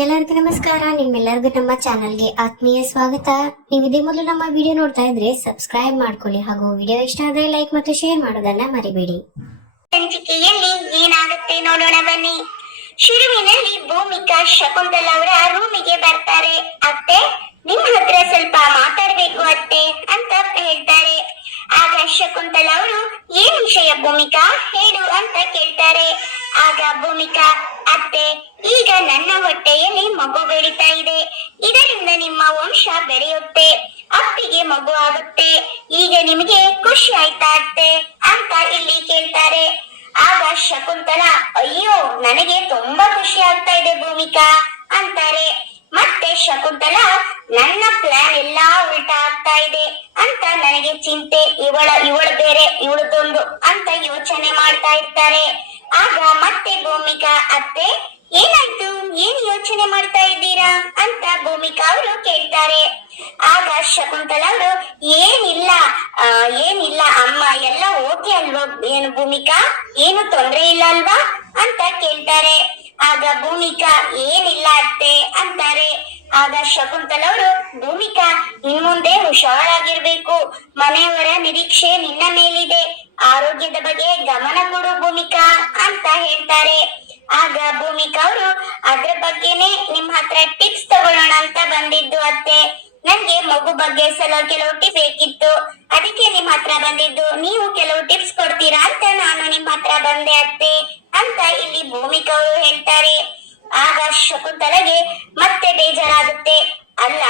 ಎಲ್ಲರಿಗೂ ನಮಸ್ಕಾರ. ನಿಮ್ಮೆಲ್ಲರಿಗೂ ನಮ್ಮ ಚಾನಲ್ಗೆ ಆತ್ಮೀಯ ಸ್ವಾಗತ. ನೀವು ಇದೇ ಮೊದಲು ನಮ್ಮ ವಿಡಿಯೋ ನೋಡ್ತಾ ಇದ್ರೆ ಸಬ್ಸ್ಕ್ರೈಬ್ ಮಾಡ್ಕೊಳ್ಳಿ ಹಾಗೂ ವಿಡಿಯೋ ಇಷ್ಟ ಆದ್ರೆ ಲೈಕ್ ಮತ್ತು ಶೇರ್ ಮಾಡೋದನ್ನ ಮರಿಬೇಡಿ. ಸಂಚಿಕೆಯಲ್ಲಿ ಏನಾಗುತ್ತೆ ನೋಡೋಣ ಬನ್ನಿ. ಶಿರುವಿನಲ್ಲಿ ಭೂಮಿಕಾ ಶಕುಂತಲ ಅವರ ರೂಮಿಗೆ ಬರ್ತಾರೆ. ಅತ್ತೆ ನಿಮ್ ಹತ್ರ ಸ್ವಲ್ಪ ಮಾತಾಡ್ಬೇಕು ಅತ್ತೆ ಅಂತ ಹೇಳ್ತಾರೆ. ಆಗ ಶಕುಂತಲ ಅವರು, ಏನ್ ವಿಷಯ ಭೂಮಿಕಾ? ಹೇಳು ಅಂತ ಕೇಳ್ತಾರೆ. ಆಗ ಭೂಮಿಕಾ ಅತ್ತೆ, ಈಗ ನನ್ನ ಹೊಟ್ಟೆಯಲ್ಲಿ ಮಗು ಬೆಳೀತಾ ಇದೆ. ಇದರಿಂದ ನಿಮ್ಮ ವಂಶ ಬೆಳೆಯುತ್ತೆ. ಅಪ್ಪಿಗೆ ಮಗು ಆಗುತ್ತೆ. ಈಗ ನಿಮಗೆ ಖುಷಿ ಆಯ್ತಾ ಅತ್ತೆ ಅಂತ ಇಲ್ಲಿ ಕೇಳ್ತಾರೆ. ಆಗ ಶಕುಂತಲ, ಅಯ್ಯೋ, ನನಗೆ ತುಂಬಾ ಖುಷಿ ಆಗ್ತಾ ಇದೆ ಭೂಮಿಕಾ, ಅಂತಾರೆ. ಮತ್ತೆ ಶಕುಂತಲ ನನ್ನ ಪ್ಲಾನ್ ಎಲ್ಲಾ ಉಲ್ಟಾ ಆಗ್ತಾ ಇದೆ ಅಂತ ನನಗೆ ಚಿಂತೆ, ಇವಳ ಇವಳ ಬೇರೆ, ಇವಳದೊಂದು ಅಂತ ಯೋಚನೆ ಮಾಡ್ತಾ ಇರ್ತಾರೆ. ಆಗ ಮತ್ತೆ ಭೂಮಿಕಾ, ಅತ್ತೆ, ಏನಾಯ್ತು? ಏನ್ ಯೋಚನೆ ಮಾಡ್ತಾ ಇದ್ದೀರಾ? ಅಂತ ಭೂಮಿಕಾ ಅವರು ಕೇಳ್ತಾರೆ. ಆಗ ಶಕುಂತಲ ಅವರು, ಏನಿಲ್ಲ ಏನಿಲ್ಲ ಅಮ್ಮ, ಎಲ್ಲ ಓಕೆ ಅಲ್ವಾ ಏನು ಭೂಮಿಕಾ? ಏನು ತೊಂದ್ರೆ ಇಲ್ಲ ಅಲ್ವಾ? ಅಂತ ಕೇಳ್ತಾರೆ. ಆಗ ಭೂಮಿಕಾ, ಏನಿಲ್ಲ ಅತ್ತೆ, ಅಂತಾರೆ. ಆಗ ಶಕುಂತಲವರು ಭೂಮಿಕಾ ಇನ್ ಮುಂದೆ ಹುಷಾರಾಗಿರ್ಬೇಕು. ಮನೆಯವರ ನಿರೀಕ್ಷೆ ನಿನ್ನ ಮೇಲಿದೆ. ಆರೋಗ್ಯದ ಬಗ್ಗೆ ಗಮನ ಕೊಡು ಭೂಮಿಕಾ ಅಂತ ಹೇಳ್ತಾರೆ. ಆಗ ಭೂಮಿಕಾ ಅವರು, ಅದ್ರ ಬಗ್ಗೆನೆ ನಿಮ್ ಹತ್ರ ಟಿಪ್ಸ್ ತಗೊಳ್ಳೋಣ ಅಂತ ಬಂದಿದ್ದು ಅತ್ತೆ. ನನ್ಗೆ ಮಗು ಬಗ್ಗೆ ಸಲ ಕೆಲವು ಟಿಪ್ ಬೇಕಿತ್ತು. ಅದಕ್ಕೆ ನಿಮ್ ಹತ್ರ ಬಂದಿದ್ದು. ನೀವು ಕೆಲವು ಟಿಪ್ಸ್ ಕೊಡ್ತೀರಾ ಅಂತ ನಾನು ನಿಮ್ ಹತ್ರ ಬಂದೆ ಅತ್ತೆ ಅಂತ ಇಲ್ಲಿ ಭೂಮಿಕಾ ಅವರು ಹೇಳ್ತಾರೆ. ಶಕುಂತಲೆಗೆ ಮತ್ತೆ ಬೇಜಾರಾಗುತ್ತೆ. ಅಲ್ಲ,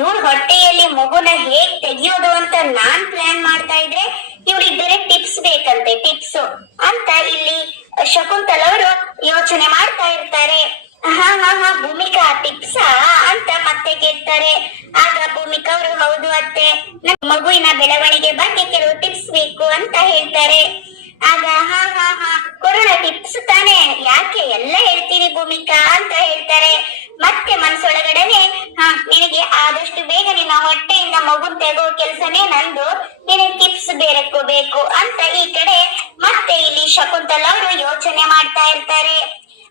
ಇವ್ರ ಹೊಟ್ಟೆಯಲ್ಲಿ ಮಗುನ ಹೇಗ್ ತೆಗಿಯೋದು ಅಂತ ನಾನ್ ಪ್ಲಾನ್ ಮಾಡ್ತಾ ಇದ್ರೆ ಇವ್ರಿಗೆ ಟಿಪ್ಸ್ ಬೇಕಂತೆ ಟಿಪ್ಸ್ ಅಂತ ಇಲ್ಲಿ ಶಕುಂತಲ ಅವರು ಯೋಚನೆ ಮಾಡ್ತಾ ಇರ್ತಾರೆ. ಹಾ ಹಾ ಹಾ, ಭೂಮಿಕಾ ಟಿಪ್ಸ್ ಅಂತ ಮತ್ತೆ ಕೇಳ್ತಾರೆ. ಆಗ ಭೂಮಿಕಾ ಅವರು, ಹೌದು ಅತ್ತೆ ನಮ್ ಮಗುವಿನ ಬೆಳವಣಿಗೆ ಬಗ್ಗೆ ಕೆಲವು ಟಿಪ್ಸ್ ಬೇಕು ಅಂತ ಹೇಳ್ತಾರೆ. ಆಗ ಹಾ ಹಾ ಹಾ ಕೊರೋನಾ ಟಿಪ್ಸ್ ತಾನೆ ಯಾಕೆ ಎಲ್ಲ ಹೇಳ್ತೀನಿ ಭೂಮಿಕಾ ಅಂತ ಹೇಳ್ತಾರೆ. ಮತ್ತೆ ಮನಸ್ಸೊಳಗಡೆನೆ ಹಾ, ನಿನಗೆ ಆದಷ್ಟು ಬೇಗ ನಿನ್ನ ಹೊಟ್ಟೆಯಿಂದ ಮಗು ತೆಗೋ ಕೆಲ್ಸನೇ ನಂದು ನಿನಗೆ ಟಿಪ್ಸ್ ಬೇರೆ ಬೇಕು ಅಂತ ಈ ಕಡೆ ಮತ್ತೆ ಇಲ್ಲಿ ಶಕುಂತಲ ಅವರು ಯೋಚನೆ ಮಾಡ್ತಾ ಇರ್ತಾರೆ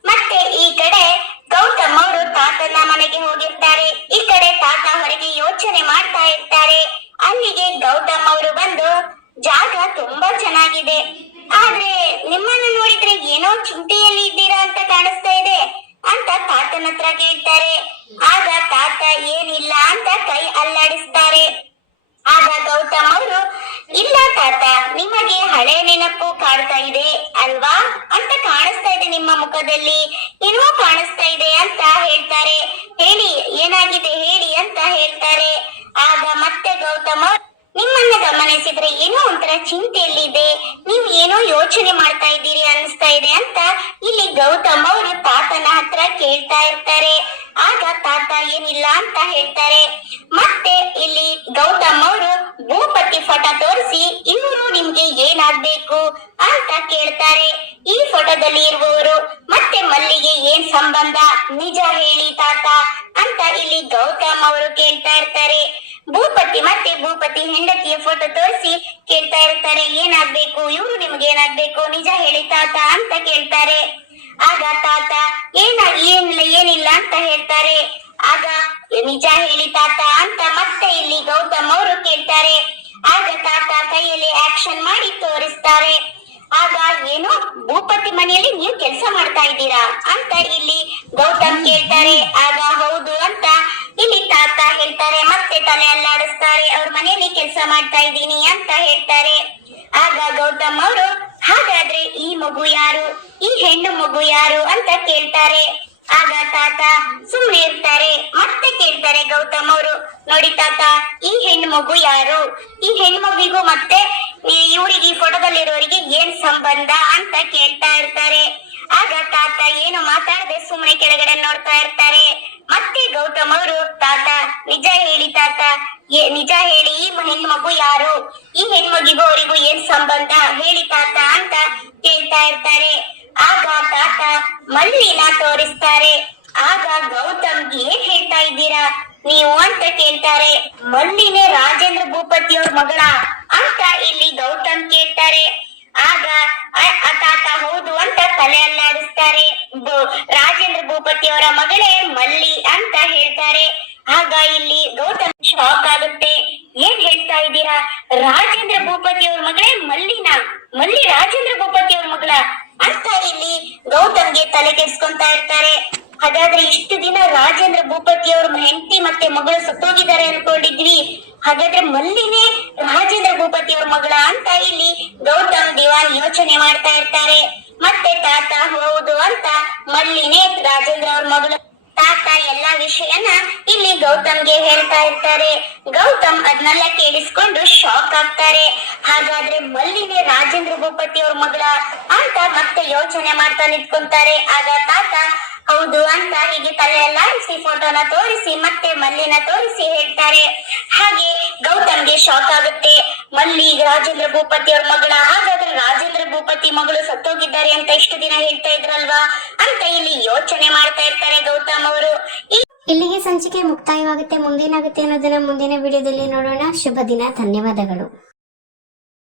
ಮತ್ತೆ ಈ ಕಡೆ ಗೌತಮ್ ಅವರು ತಾತನ ಮನೆಗೆ ಹೋಗಿರ್ತಾರೆ ಈ ಕಡೆ ತಾತ ಹೊರಗೆ ಯೋಚನೆ ಮಾಡ್ತಾ ಇರ್ತಾರೆ ಅಲ್ಲಿಗೆ ಗೌತಮ್ ಅವರು ಬಂದು ಜಾಗ ತುಂಬಾ ಚೆನ್ನಾಗಿದೆ ಆದ್ರೆ ನಿಮ್ಮನ್ನ ನೋಡಿದ್ರೆ ಏನೋ ಚಿಂತೆಯಲ್ಲಿ ಇದ್ದೀರಾ ಅಂತ ಕಾಣಿಸ್ತಾ ಇದೆ ಅಂತ ತಾತನ ಹತ್ರ ಕೇಳ್ತಾರೆ. ಆಗ ತಾತ ಏನಿಲ್ಲ ಅಂತ ಕೈ ಅಲ್ಲಾಡಿಸ್ತಾರೆ. ಆಗ ಗೌತಮ್ ಅವರು, ಇಲ್ಲ ತಾತ, ನಿಮಗೆ ಹಳೆ ನೆನಪು ಕಾಡ್ತಾ ಇದೆ ಅಲ್ವಾ ಅಂತ ಕಾಣಿಸ್ತಾ ಇದೆ ನಿಮ್ಮ ಮುಖದಲ್ಲಿ. ಏನೋ ಕಾಣಿಸ್ತಾ ಇದೆ ಅಂತ ಹೇಳ್ತಾರೆ. ಹೇಳಿ, ಏನಾಗಿದೆ ಹೇಳಿ ಅಂತ ಹೇಳ್ತಾರೆ ಆಗ ಮತ್ತೆ ಗೌತಮ್ ಅವ್ರು, ಗಮನಿಸಿದ್ರೆ ಏನೋ ಒಂಥರ ಚಿಂತೆಯಲ್ಲಿದೆ. ನೀವು ಏನೋ ಯೋಚನೆ ಮಾಡ್ತಾ ಇದ್ದೀರಿ ಅನಿಸ್ತಾ ಇದೆ ಅಂತ ಇಲ್ಲಿ ಗೌತಮ್ ಅವರು ತಾತನ ಹತ್ರ ಕೇಳ್ತಾ ಇರ್ತಾರೆ. ಆಗ ತಾತ ಏನಿಲ್ಲ ಅಂತ ಹೇಳ್ತಾರೆ. ಮತ್ತೆ ಇಲ್ಲಿ ಗೌತಮ್ ಅವರು ಭೂಪತಿ ಫೋಟೋ ತೋರಿಸಿ ಇವರು ನಿಮ್ಗೆ ಏನಾಗ್ಬೇಕು ಅಂತ ಕೇಳ್ತಾರೆ. ಈ ಫೋಟೋದಲ್ಲಿ ಇರುವವರು ಮತ್ತೆ ಮಲ್ಲಿಗೆ ಏನ್ ಸಂಬಂಧ? ನಿಜ ಹೇಳಿ ತಾತ ಅಂತ ಇಲ್ಲಿ ಗೌತಮ್ ಅವರು ಕೇಳ್ತಾ ಇರ್ತಾರೆ. ಭೂಪತಿ, ಮತ್ತೆ ಭೂಪತಿ ಹೆಂಡತಿಯ ಫೋಟೋ ತೋರಿಸಿ ಕೇಳ್ತಾ ಇರ್ತಾರೆ, ಏನಾಗ್ಬೇಕು? ಇವರು ನಿಮ್ಗೆ ಏನಾಗ್ಬೇಕು? ನಿಜ ಹೇಳಿ ತಾತ ಅಂತ ಕೇಳ್ತಾರೆ. ಆಗ ತಾತ, ಏನ, ಏನಿಲ್ಲ ಏನಿಲ್ಲ ಅಂತ ಹೇಳ್ತಾರೆ. ಆಗ ನಿಜ ಹೇಳಿ ತಾತ ಅಂತ ಮತ್ತೆ ಇಲ್ಲಿ ಗೌತಮ್ ಅವರು ಕೇಳ್ತಾರೆ. ಆಗ ತಾತ ಕೈಯಲ್ಲಿ ಆಕ್ಷನ್ ಮಾಡಿ ತೋರಿಸ್ತಾರೆ. ಆಗ ಏನು, ಭೂಪತಿ ಮನೆಯಲ್ಲಿ ನೀವು ಕೆಲಸ ಮಾಡ್ತಾ ಇದ್ದೀರಾ ಅಂತ ಇಲ್ಲಿ ಗೌತಮ್ ಕೇಳ್ತಾರೆ. ಆಗ ಹೌದು ಅಂತ ಅವ್ರ ಮನೆಯಲ್ಲಿ ಕೆಲಸ ಮಾಡ್ತಾ ಇದ್ದೀನಿ ಅಂತ ಹೇಳ್ತಾರೆ. ಆಗ ಗೌತಮ್ ಅವರು, ಹಾಗಾದ್ರೆ ಈ ಮಗು ಯಾರು? ಈ ಹೆಣ್ಣು ಮಗು ಯಾರು ಅಂತ ಕೇಳ್ತಾರೆ. ಆಗ ತಾತ ಸುಮ್ಮನೆ ಇರ್ತಾರೆ, ಮತ್ತೆ ಕೇಳ್ತಾರೆ ಗೌತಮ್ ಅವರು, ನೋಡಿ ತಾತ, ಈ ಹೆಣ್ಣು ಮಗು ಯಾರು? ಈ ಹೆಣ್ಣು ಮಗುವಿಗೂ ಮತ್ತೆ ಇವ್ರಿಗೆ ಈ ಫೋಟೋದಲ್ಲಿರೋರಿಗೆ ಏನ್ ಸಂಬಂಧ ಅಂತ ಕೇಳ್ತಾ ಇರ್ತಾರೆ ಆಗ ತಾತ ಏನು ಮಾತಾಡದೆ ಸುಮ್ಮನೆ ಕೆಳಗಡೆ ನೋಡ್ತಾ ಇರ್ತಾರೆ. ಮತ್ತೆ ಗೌತಮ್ ಅವರು, ತಾತ, ನಿಜ ಹೇಳಿ ತಾತ. ನಿಜ ಹೇಳಿ, ಈ ಹೆಣ್ಮಗು ಮಗು ಯಾರು? ಈ ಹೆಣ್ಮಗಿಗೂ ಅವರಿಗೂ ಏನ್ ಸಂಬಂಧ? ಹೇಳಿ ತಾತ ಅಂತ ಕೇಳ್ತಾ ಇರ್ತಾರೆ. ಆಗ ತಾತ ಮಲ್ಲಿನ ತೋರಿಸ್ತಾರೆ. ಆಗ ಗೌತಮ್ ಏನ್ ಹೇಳ್ತಾ ಇದ್ದೀರಾ? ನೀವು ಅಂತ ಕೇಳ್ತಾರೆ. ಮಲ್ಲಿನೇ ರಾಜೇಂದ್ರ ಭೂಪತಿ ಅವ್ರ ಮಗಳ ಅಂತ ಇಲ್ಲಿ ಗೌತಮ್ ಕೇಳ್ತಾರೆ. ಆಗ ಅತಾತ ಹೌದು ಅಂತ ತಲೆಯಲ್ಲಾಡಿಸ್ತಾರೆ. ರಾಜೇಂದ್ರ ಭೂಪತಿಯವರ ಮಗಳೇ ಮಲ್ಲಿ ಅಂತ ಹೇಳ್ತಾರೆ. ಆಗ ಇಲ್ಲಿ ಗೌತಮ್ ಶಾಕ್ ಆಗುತ್ತೆ. ಏನ್ ಹೇಳ್ತಾ ಇದ್ದೀರಾ? ರಾಜೇಂದ್ರ ಭೂಪತಿಯವ್ರ ಮಗಳೇ ಮಲ್ಲಿನ? ಮಲ್ಲಿ ರಾಜೇಂದ್ರ ಭೂಪತಿಯವ್ರ ಮಗಳ? ಅಂತ ಇಲ್ಲಿ ಗೌತಮ್ಗೆ ತಲೆ ಕೆಡ್ಸ್ಕೊಂತ ಇರ್ತಾರೆ. ಹಾಗಾದ್ರೆ ಇಷ್ಟು ದಿನ ರಾಜೇಂದ್ರ ಭೂಪತಿ ಅವ್ರ ಹೆಂಡತಿ ಮತ್ತೆ ಮಗಳು ಸತ್ತೋಗಿದ್ದಾರೆ ಅನ್ಕೊಂಡಿದ್ವಿ. ಹಾಗಾದ್ರೆ ಮಲ್ಲಿನೇ ರಾಜೇಂದ್ರ ಭೂಪತಿ ಅವ್ರ ಯೋಚನೆ ಮಾಡ್ತಾ ಇರ್ತಾರೆ. ಮತ್ತೆ ತಾತ ಹೌದು ಅಂತ ಮಲ್ಲಿನೇ ರಾಜೇಂದ್ರ ಅವ್ರ ಮಗಳು ತಾತ ಎಲ್ಲಾ ವಿಷಯನ ಇಲ್ಲಿ ಗೌತಮ್ಗೆ ಹೇಳ್ತಾ ಇರ್ತಾರೆ. ಗೌತಮ್ ಅದನ್ನೆಲ್ಲ ಕೇಳಿಸ್ಕೊಂಡು ಶಾಕ್ ಆಗ್ತಾರೆ. ಹಾಗಾದ್ರೆ ಮಲ್ಲಿಗೆ ರಾಜೇಂದ್ರ ಭೂಪತಿ ಅವ್ರ ಮಗಳ ಅಂತ ಮತ್ತೆ ಯೋಚನೆ ಮಾಡ್ತಾ ನಿಂತ್ಕೊಂತಾರೆ. ಆಗ ತಾತ ಹೌದು ಅಂತ ಹೀಗೆ ತಲೆ ಎಲ್ಲಾಡಿಸಿ ಫೋಟೋನ ತೋರಿಸಿ, ಮತ್ತೆ ಮಲ್ಲಿನ ತೋರಿಸಿ ಹೇಳ್ತಾರೆ. ಹಾಗೆ ಗೌತಮ್ಗೆ ಶಾಕ್ ಆಗುತ್ತೆ. ಮಲ್ಲಿ ರಾಜೇಂದ್ರ ಭೂಪತಿ ಅವ್ರ ಮಗಳ, ಹಾಗಾದ್ರೆ ರಾಜೇಂದ್ರ ಭೂಪತಿ ಮಗಳು ಸತ್ತೋಗಿದ್ದಾರೆ ಅಂತ ಇಷ್ಟು ದಿನ ಹೇಳ್ತಾ ಇದ್ರಲ್ವಾ? ಅಂತ ಇಲ್ಲಿ ಯೋಚನೆ ಮಾಡ್ತಾ ಇರ್ತಾರೆ ಗೌತಮ್ ಅವರು. ಇಲ್ಲಿಗೆ ಸಂಚಿಕೆ ಮುಕ್ತಾಯವಾಗುತ್ತೆ. ಮುಂದೇನಾಗುತ್ತೆ ಅನ್ನೋದನ್ನ ಮುಂದಿನ ವಿಡಿಯೋದಲ್ಲಿ ನೋಡೋಣ. ಶುಭ ದಿನ, ಧನ್ಯವಾದಗಳು.